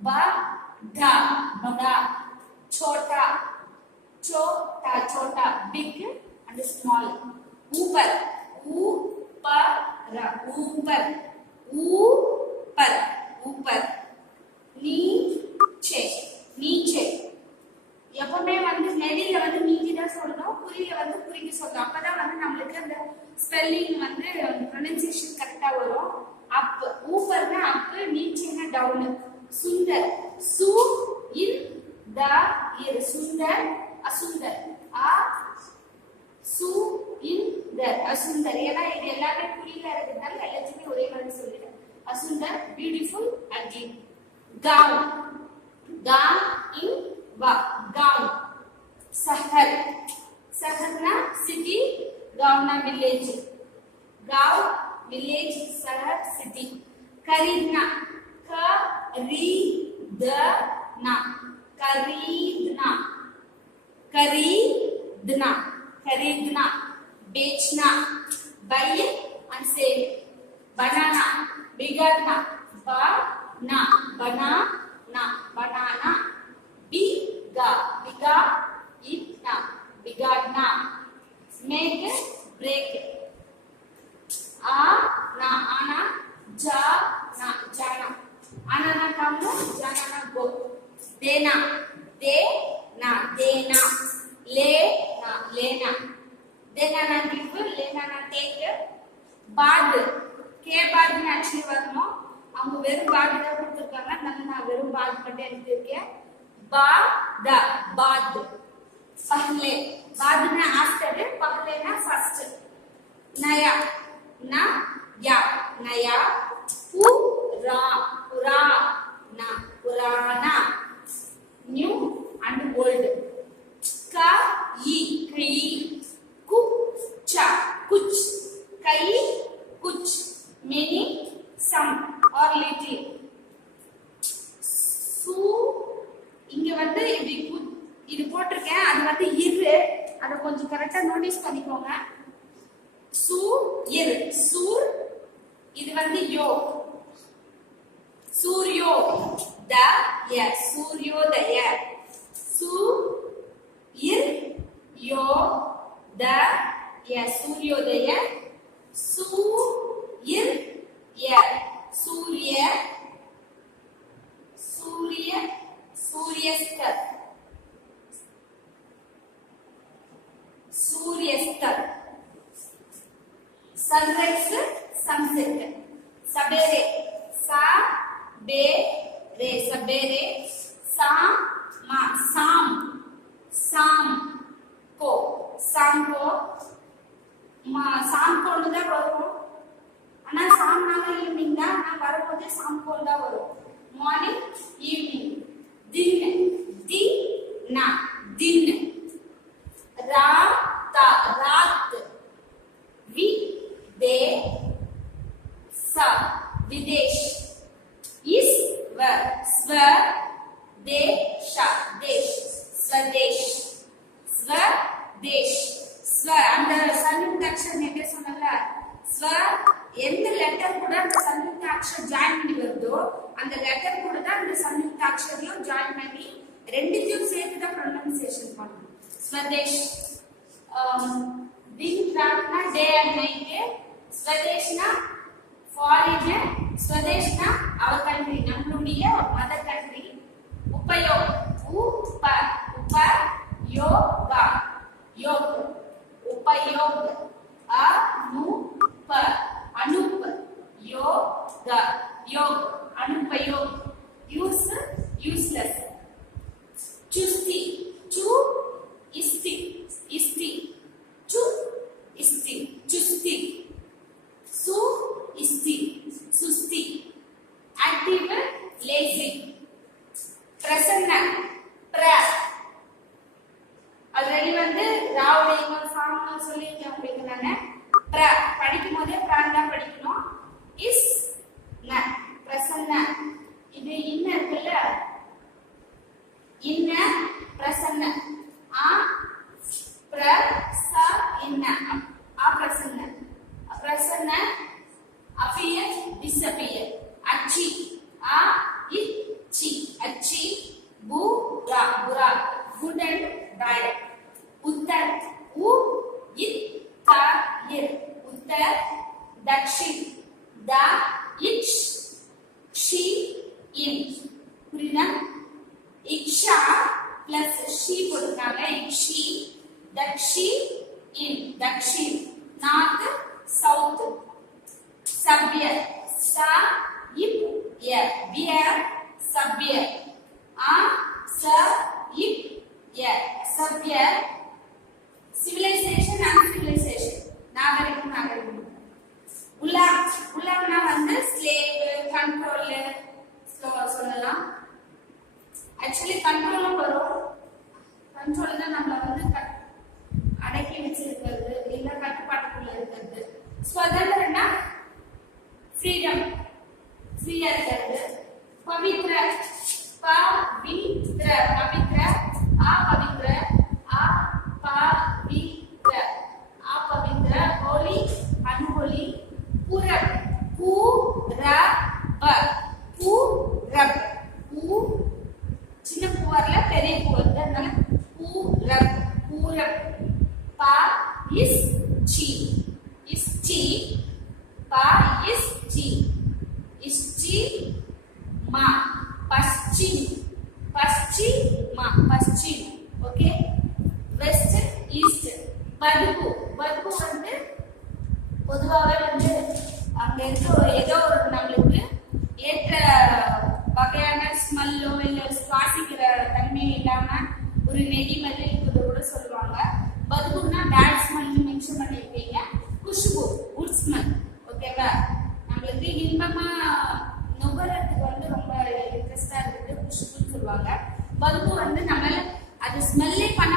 बड़ा बड़ा छोटा छोटा छोटा big and small ऊपर ऊपर ऊपर ऊपर ऊपर नीचे नीचे எப்பவுமே வந்து நெடில வந்து நீதி தான் சொல்லணும் குறியில வந்து குறிக்கு சொல்லணும் அப்பதான் வந்து நம்மளுக்கு அந்த ஸ்பெல்லிங் வந்து ப்ரொனன்சியேஷன் கரெக்டா வரும் அப் ஊப்பர்னா அப் நீச்சேனா டவுன் சுந்தர் சு இன் த இர் சுந்தர் அசுந்தர் அ சு இன் த அசுந்தர் ஏன்னா இது எல்லாமே குறியில இருக்கிறதால எல்லாத்தையுமே ஒரே மாதிரி சொல்லிடுறேன் அசுந்தர் பியூட்டிஃபுல் அகெயின் गांव गांव इन वा गांव शहर शहर ना सिटी गांव ना विलेज गांव विलेज शहर सिटी खरीदना खरीदना खरीदना खरीदना खरीदना बेचना buy and sell बनाना बिगाड़ना ना बनाना बनाना बिगा बिगा इतना बिगाड़ना make break आना आना जाना जाना आना ना काम लो जाना ना go देना देना देना लेना लेना देना ना give लेना ना take बाद के बाद में actually வரணும் அவங்க வெறும் பாட் தான் கொடுத்திருக்காங்க நான் வெறும் பாட் மட்டும் எழுதிருக்கேன் बाद बाद पहले बाद में आफ्टर पहले ना फर्स्ट नया ना या नया पूरा पूरा ना पुराना न्यू and old का ई कई कुछ कुछ कई कुछ many some or little சு இங்க வந்து இப்படி இது போட்டிருக்கேன் அது வந்து இரு அத கொஞ்சம் கரெக்ட்டா நோட்டீஸ் பண்ணிக்கோங்க சு இர் சூர் இது வந்து யோ சூர்யோ த ய சூர்யோதய சு இர் யோ த ய சூர்யோதய சு இர் ய सूर्य सूर्य सूर्यास्त सूर्यास्त सनराइज सनसेट सबेरे सा बे रे सबेरे शाम शाम शाम को शाम को தான் வரும் ஆனா शाम நாம ஈவினிங் தான் நான் வரும்போது शाम போல் தான் வரும் மார்னிங் ஈவினிங் दिन दिन दिन रात रात विदेश विदेश ईश्वर स्वदेश देश स्वदेश स्वदेश स्व அந்த संयुक्त अक्षर நேத்தே சொன்னல स्व எந்த லெட்டர் கூட அந்த संयुक्त अक्षर ஜாயின் பண்ணி வருதோ அந்த லெட்டர் கூட தான் அந்த संयुक्त अक्षरையும் ஜாயின் பண்ணி ரெண்டுத்தையும் சேர்த்து தான் ப்ரொனன்சியேஷன் பண்ணணும் स्वदेश दिन रात ना डे एंड नाइट स्वदेश ना फॉरेन स्वदेश ना आवर कंट्री நம்மளுடைய मदर कंट्री उपयोग उपयोग योग उपयोग अनुप अनुप योग योग अनुपयोग यूज यूजलेस चुस्ती चु इस्ती इस्ती चु इस्ती चुस्ती सु इस्ती सुस्ती एक्टिव लेजी प्रसन्न प्र ஆல்ரெடி வந்து ராவுடைய இன்னொரு ஃபார்முலா சொல்லிருக்கேன் உங்களுக்கு நானு प्र படிக்கும்போதே பிரான் தான் படிக்கணும் இஸ் ந பிரசன்ன இது இன்ன இருக்குல்ல இன்ன பிரசன்ன ஆ प्र स இன்ன ஆ பிரசன்ன பிரசன்ன appear disappear அச்சி ஆ இச்சி दक्षिण north south सभ्य beer सभ्य सभ्य civilization and civilization நாகரிகம் உள்ளம்னா வந்து slave control சொல்லலாம் actually control வரும் கண்ட்ரோல்னா நம்மள வந்து அடக்கி வச்சிருக்கிறது இல்ல கட்டுப்பாட்டுக்குள்ள இருக்கிறது சுதந்திரம்னா ஃப்ரீடம் ஃப்ரீயா இருக்கிறது பவித்ர பவித்ர பவித்ர अपवित्र अपवित्र होली अनहोली पूरब पूरब சின்ன பூ வரல பெரிய பூ வருது அதனால पूरब पा इस ची पा इस ची मा पश्चिम पश्चिम ओके वेस्ट ईस्ट बदबू வந்து பொதுவாவே வந்து அங்க ஏதோ ஒரு நம்மளுக்கு ஏற்ற வகையான ஸ்மெல்லோ இல்ல சுவாசிக்கிற தன்மை இல்லாம ஒரு நெடி மாதிரி இருக்கிறத கூட சொல்லுவாங்க பதுபுனா பேட் ஸ்மெல் மென்ஷன் பண்ணிருக்கீங்க குஷ்பு குட் ஸ்மெல் ஓகேவா நம்மளுக்கு இன்பமா நுகரத்துக்கு வந்து ரொம்ப இன்ட்ரெஸ்டா இருக்குது குஷ்புன்னு சொல்லுவாங்க பதுபு வந்து நம்மளால அது ஸ்மெல்லே பண்ண